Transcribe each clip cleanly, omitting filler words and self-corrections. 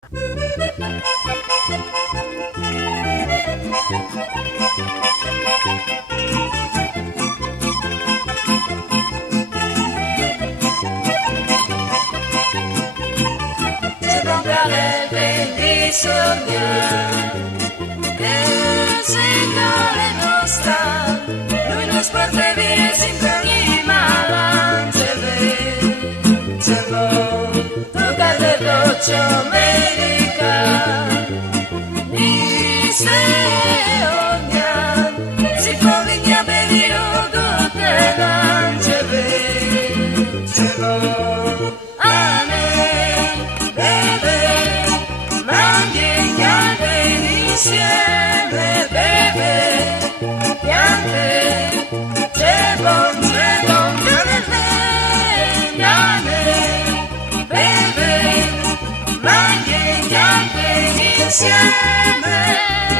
Di sognare che il Signore non sta, Lui non porta via sempre ogni malanza se vuoi toccare il doccio America mi se ogni si può vigna per il rodo te l'ange se vuoi insieme beve, piante, c'è bon beve, mangiate insieme,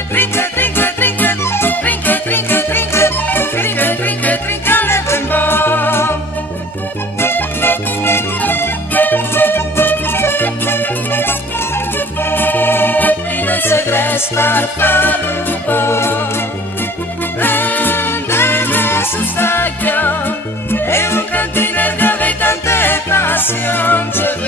trinca, trinca, trinca, trinca, trinca, trinca, trinca, trinca, trinca, le bembo. Se cresce farfalupo prendere su stacchio e un cantiner che aveva tante passioni c'è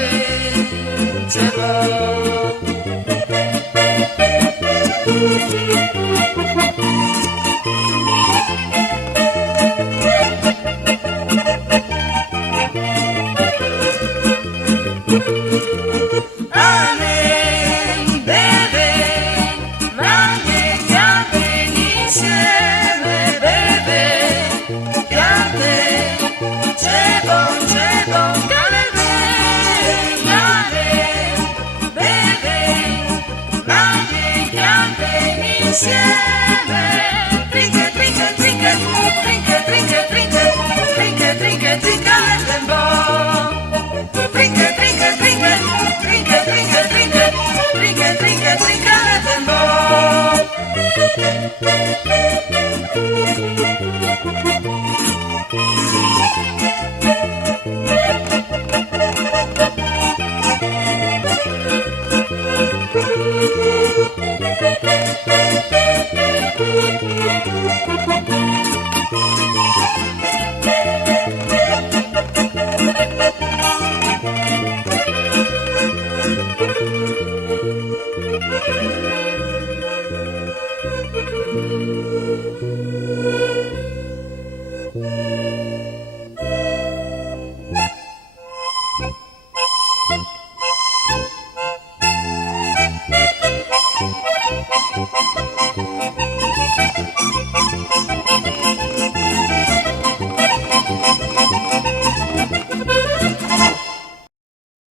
insieme, trinca, trinca, trinca, trinca, trinca, trinca, trinca, trinca, trinca, le bembo. Trinca, trinca, trinca, trinca, trinca, trinca, trinca, trinca, trinca, le bembo.